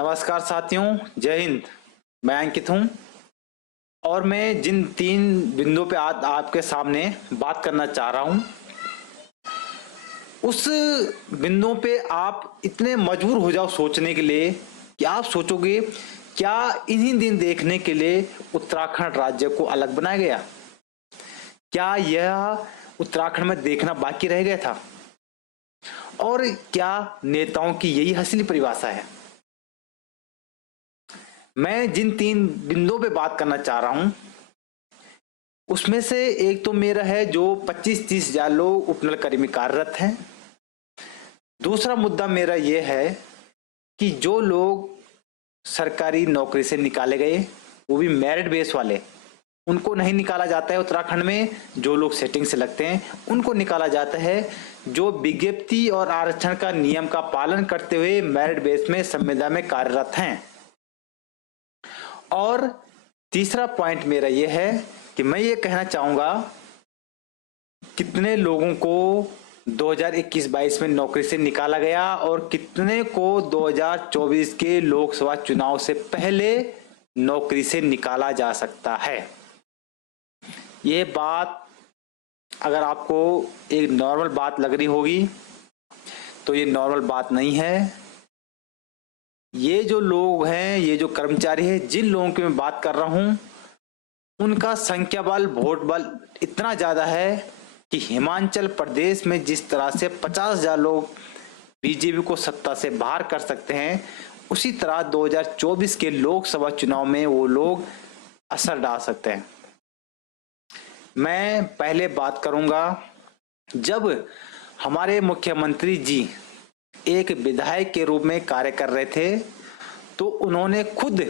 नमस्कार साथियों, जय हिंद। मैं अंकित हूं और मैं जिन तीन बिंदुओं पे आज आपके सामने बात करना चाह रहा हूं, उस बिंदुओं पे आप इतने मजबूर हो जाओ सोचने के लिए कि आप सोचोगे, क्या इन्हीं दिन देखने के लिए उत्तराखंड राज्य को अलग बनाया गया? क्या यह उत्तराखंड में देखना बाकी रह गया था? और क्या नेताओं की यही असली परिभाषा है? मैं जिन तीन बिंदुओं पे बात करना चाह रहा हूं, उसमें से एक तो मेरा है जो 25-30 हजार लोग उपनल कर्मी कार्यरत हैं। दूसरा मुद्दा मेरा यह है कि जो लोग सरकारी नौकरी से निकाले गए, वो भी मेरिट बेस वाले, उनको नहीं निकाला जाता है उत्तराखंड में। जो लोग सेटिंग से लगते हैं उनको निकाला जाता है, जो विज्ञप्ति और आरक्षण का नियम का पालन करते हुए मेरिट बेस में संविदा में कार्यरत हैं। और तीसरा पॉइंट मेरा यह है कि मैं ये कहना चाहूंगा, कितने लोगों को 2021-22 में नौकरी से निकाला गया और कितने को 2024 के लोकसभा चुनाव से पहले नौकरी से निकाला जा सकता है। ये बात अगर आपको एक नॉर्मल बात लग रही होगी तो ये नॉर्मल बात नहीं है। ये जो लोग हैं, ये जो कर्मचारी हैं, जिन लोगों की मैं बात कर रहा हूं, उनका संख्या बल, वोट बल इतना ज्यादा है कि हिमाचल प्रदेश में जिस तरह से 50,000 लोग बीजेपी को सत्ता से बाहर कर सकते हैं, उसी तरह 2024 के लोकसभा चुनाव में वो लोग असर डाल सकते हैं। मैं पहले बात करूंगा, जब हमारे मुख्यमंत्री जी एक विधायक के रूप में कार्य कर रहे थे, तो उन्होंने खुद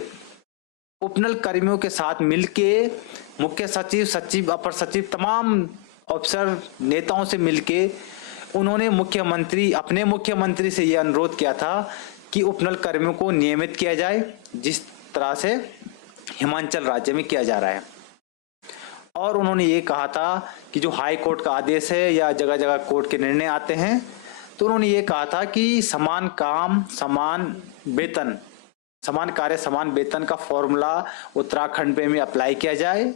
उपनल कर्मियों के साथ मिलके मुख्य सचिव, सचिव, अपर सचिव, तमाम अफसर नेताओं से मिलके उन्होंने अपने मुख्यमंत्री से यह अनुरोध किया था कि उपनल कर्मियों को नियमित किया जाए, जिस तरह से हिमाचल राज्य में किया जा रहा है। और उन्होंने ये कहा था कि जो हाई कोर्ट का आदेश है या जगह जगह कोर्ट के निर्णय आते हैं, तो उन्होंने ये कहा था कि समान काम समान वेतन, समान कार्य समान वेतन का फॉर्मूला उत्तराखंड पे में अप्लाई किया जाए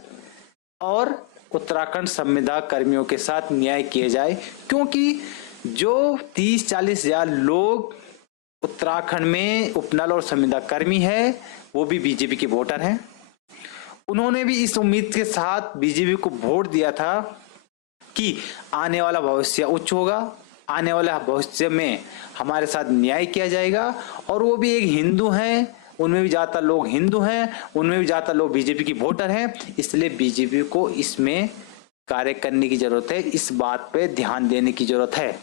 और उत्तराखंड संविदा कर्मियों के साथ न्याय किया जाए। क्योंकि जो 30-40 हजार लोग उत्तराखंड में उपनल और संविदा कर्मी है, वो भी बीजेपी के वोटर हैं। उन्होंने भी इस उम्मीद के साथ बीजेपी को वोट दिया था कि आने वाला भविष्य उच्च होगा, आने वाला भविष्य में हमारे साथ न्याय किया जाएगा। और वो भी एक हिंदू हैं, उनमें भी ज्यादातर लोग हिंदू हैं, उनमें भी ज्यादातर लोग बीजेपी की वोटर हैं, इसलिए बीजेपी को इसमें कार्य करने की जरूरत है, इस बात पे ध्यान देने की जरूरत है।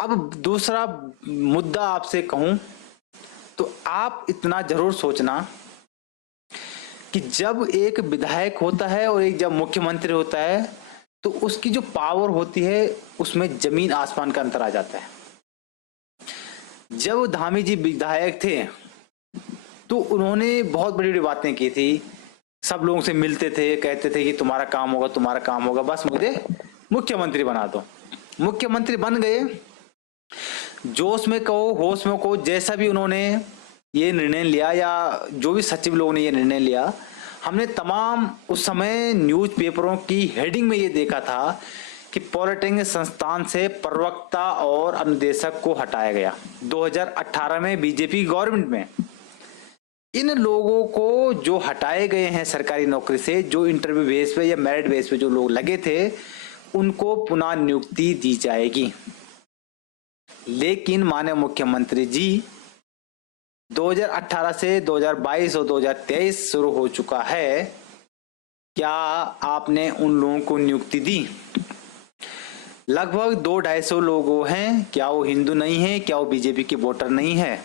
अब दूसरा मुद्दा आपसे कहूं तो आप इतना जरूर सोचना कि जब एक विधायक होता है और एक जब मुख्यमंत्री होता है, तो उसकी जो पावर होती है उसमें जमीन आसमान का अंतर आ जाता है। जब धामी जी विधायक थे तो उन्होंने बहुत बड़ी बड़ी बातें की थी, सब लोगों से मिलते थे, कहते थे कि तुम्हारा काम होगा, तुम्हारा काम होगा, बस मुझे मुख्यमंत्री बना दो। मुख्यमंत्री बन गए, जोश में कहो होश में कहो, जैसा भी उन्होंने ये निर्णय लिया या जो भी सचिव लोगों ने ये निर्णय लिया, हमने तमाम उस समय न्यूज़पेपरों की हेडिंग में ये देखा था कि पॉलिटेक्निक संस्थान से प्रवक्ता और अनुदेशक को हटाया गया 2018 में बीजेपी गवर्नमेंट में। इन लोगों को जो हटाए गए हैं सरकारी नौकरी से, जो इंटरव्यू बेस पे या मेरिट बेस पे जो लोग लगे थे, उनको पुनः नियुक्ति दी जाएगी। लेकिन माननीय मुख्यमंत्री जी 2018 से 2022 और 2023 शुरू हो चुका है, क्या आपने उन लोगों को नियुक्ति दी? लगभग 200-250 लोग हैं, क्या वो हिंदू नहीं है? क्या वो बीजेपी के वोटर नहीं है?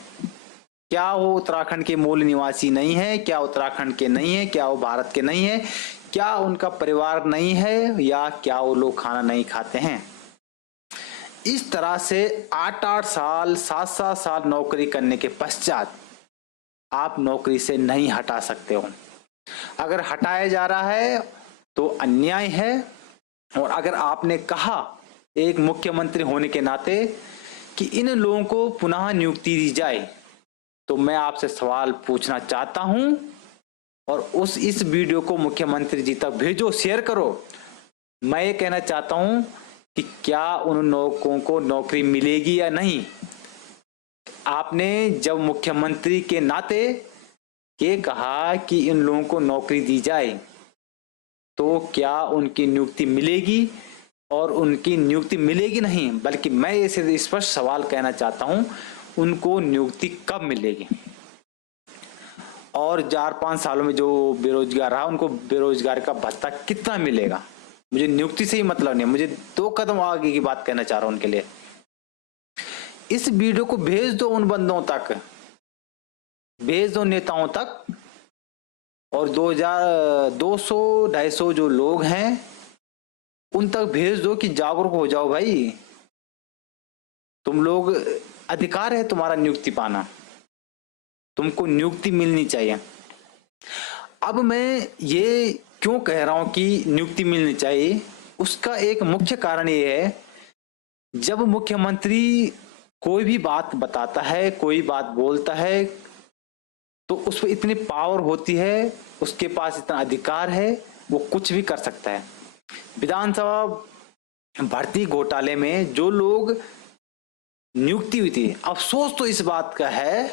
क्या वो उत्तराखंड के मूल निवासी नहीं है? क्या उत्तराखंड के नहीं है? क्या वो भारत के नहीं है? क्या उनका परिवार नहीं है? या क्या वो लोग खाना नहीं खाते हैं? इस तरह से 8-8 साल 7-7 साल नौकरी करने के पश्चात आप नौकरी से नहीं हटा सकते हो। अगर हटाया जा रहा है तो अन्याय है। और अगर आपने कहा एक मुख्यमंत्री होने के नाते कि इन लोगों को पुनः नियुक्ति दी जाए, तो मैं आपसे सवाल पूछना चाहता हूं और इस वीडियो को मुख्यमंत्री जी तक भेजो, शेयर करो। मैं ये कहना चाहता हूं कि क्या उन लोगों को नौकरी मिलेगी या नहीं। आपने जब मुख्यमंत्री के नाते ये कहा कि इन लोगों को नौकरी दी जाए, तो क्या उनकी नियुक्ति मिलेगी, और उनकी नियुक्ति मिलेगी नहीं बल्कि मैं इसे स्पष्ट सवाल कहना चाहता हूं, उनको नियुक्ति कब मिलेगी। और 4-5 सालों में जो बेरोजगार रहा उनको बेरोजगार का भत्ता कितना मिलेगा। मुझे नियुक्ति से ही मतलब नहीं, मुझे 2 कदम आगे की बात कहना चाह रहा हूं उनके लिए। इस वीडियो को भेज दो उन बंदों तक, भेज दो नेताओं तक, और 200-250 जो लोग हैं उन तक भेज दो कि जागरूक हो जाओ भाई, तुम लोग अधिकार है तुम्हारा नियुक्ति पाना, तुमको नियुक्ति मिलनी चाहिए। अब मैं ये क्यों कह रहा हूं कि नियुक्ति मिलनी चाहिए, उसका एक मुख्य कारण ये है, जब मुख्यमंत्री कोई भी बात बताता है, कोई बात बोलता है, तो उस पर इतनी पावर होती है, उसके पास इतना अधिकार है, वो कुछ भी कर सकता है। विधानसभा भर्ती घोटाले में जो लोग नियुक्ति हुई थी, अफसोस तो इस बात का है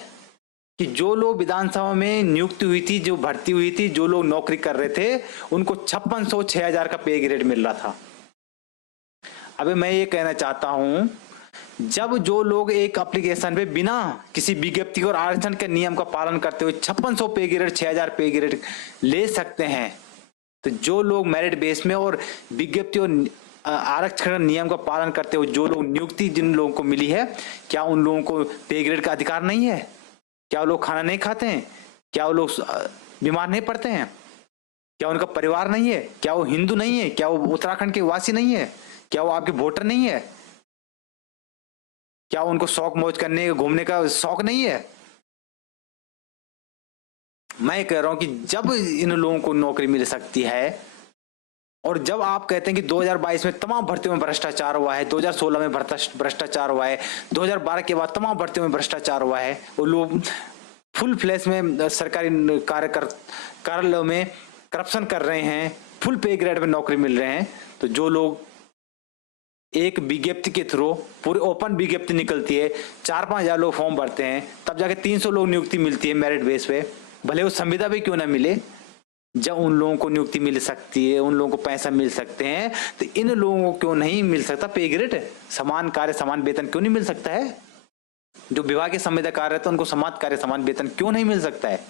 कि जो लोग विधानसभा में नियुक्ति हुई थी, जो भर्ती हुई थी, जो लोग नौकरी कर रहे थे, उनको 5600-6000 का पे ग्रेड मिल रहा था। अबे मैं ये कहना चाहता हूं, जब जो लोग एक एप्लीकेशन पे बिना किसी विज्ञप्ति और आरक्षण के नियम का पालन करते हुए 5600 पे ग्रेड 6000 पे ग्रेड ले सकते हैं, तो जो लोग मेरिट बेस में और विज्ञप्ति और आरक्षण नियम का पालन करते हुए जो लोग नियुक्ति जिन लोगों को मिली है, क्या उन लोगों को पे ग्रेड का अधिकार नहीं है? क्या वो लोग खाना नहीं खाते हैं? क्या वो लोग बीमार नहीं पड़ते हैं? क्या उनका परिवार नहीं है? क्या वो हिंदू नहीं है? क्या वो उत्तराखंड के वासी नहीं है? क्या वो आपके वोटर नहीं है? क्या उनको शौक मौज करने घूमने का शौक नहीं है? मैं कह रहा हूं कि जब इन लोगों को नौकरी मिल सकती है, और जब आप कहते हैं कि 2022 में तमाम भर्तियों में भ्रष्टाचार हुआ है, 2016 में भ्रष्टाचार हुआ है, 2012 के बाद तमाम भर्तियों में भ्रष्टाचार हुआ है, वो लोग फुल फ्लैश में सरकारी कार्यालयों में करप्शन कर रहे हैं, फुल पे ग्रेड में नौकरी मिल रहे हैं, तो जो लोग एक विज्ञप्ति के थ्रू, पूरी ओपन विज्ञप्ति निकलती है, 4-5 हजार लोग फॉर्म भरते हैं, तब जाके 300 लोग नियुक्ति मिलती है मेरिट बेस पे, भले वो संविदा भी क्यों ना मिले। जब उन लोगों को नियुक्ति मिल सकती है, उन लोगों को पैसा मिल सकते हैं, तो इन लोगों को क्यों नहीं मिल सकता पे ग्रेड? समान कार्य समान वेतन क्यों नहीं मिल सकता है? जो विभाग के संविदा कार्य रहते हैं उनको समान कार्य समान वेतन क्यों नहीं मिल सकता है?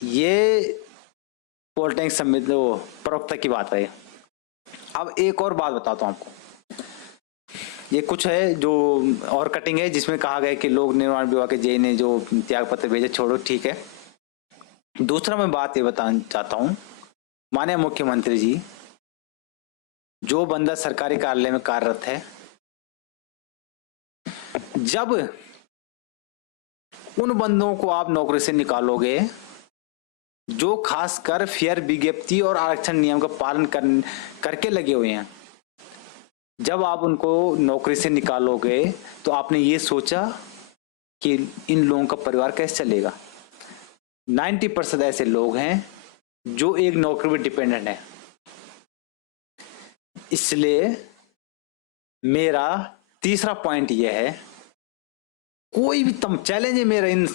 ये पॉलिटेक्निक संविदा प्रवक्ता की बात है। अब एक और बात बताता हूं आपको, ये कुछ है जो और कटिंग है जिसमें कहा गया कि लोक निर्माण विभाग के जेई ने जो त्याग पत्र भेजे, छोड़ो ठीक है। दूसरा मैं बात ये बताना चाहता हूं, माननीय मुख्यमंत्री जी, जो बंदा सरकारी कार्यालय में कार्यरत है, जब उन बंदों को आप नौकरी से निकालोगे जो खासकर फेयर विज्ञप्ति और आरक्षण नियम का पालन करके लगे हुए हैं, जब आप उनको नौकरी से निकालोगे तो आपने ये सोचा कि इन लोगों का परिवार कैसे चलेगा? 90% ऐसे लोग हैं जो एक नौकरी पर डिपेंडेंट है। इसलिए मेरा तीसरा पॉइंट यह है, कोई भी चैलेंज है मेरा इन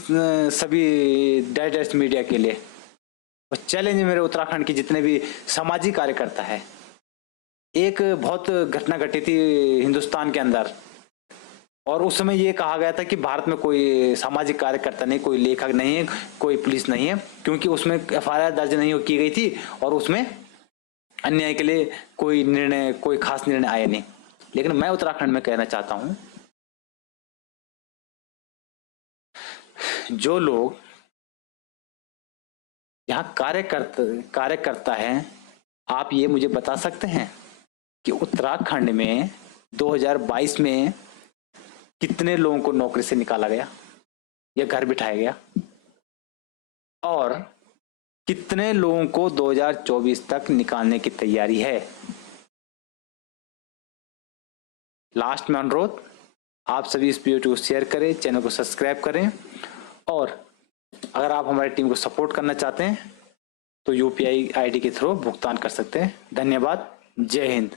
सभी डाइजेस्ट मीडिया के लिए, और चैलेंज है मेरे उत्तराखंड की जितने भी सामाजिक कार्यकर्ता है। एक बहुत घटना घटी थी हिंदुस्तान के अंदर, और उस समय ये कहा गया था कि भारत में कोई सामाजिक कार्यकर्ता नहीं, कोई लेखक नहीं है, कोई पुलिस नहीं है, क्योंकि उसमें एफआईआर दर्ज नहीं की गई थी और उसमें अन्याय के लिए कोई खास निर्णय आया नहीं। लेकिन मैं उत्तराखंड में कहना चाहता हूं, जो लोग यहाँ कार्यकर्ता हैं, आप ये मुझे बता सकते हैं कि उत्तराखंड में 2022 में कितने लोगों को नौकरी से निकाला गया या घर बिठाया गया, और कितने लोगों को 2024 तक निकालने की तैयारी है? लास्ट में अनुरोध, आप सभी इस वीडियो को शेयर करें, चैनल को सब्सक्राइब करें और अगर आप हमारी टीम को सपोर्ट करना चाहते हैं तो यूपीआई आईडी के थ्रू भुगतान कर सकते हैं। धन्यवाद। जय हिंद।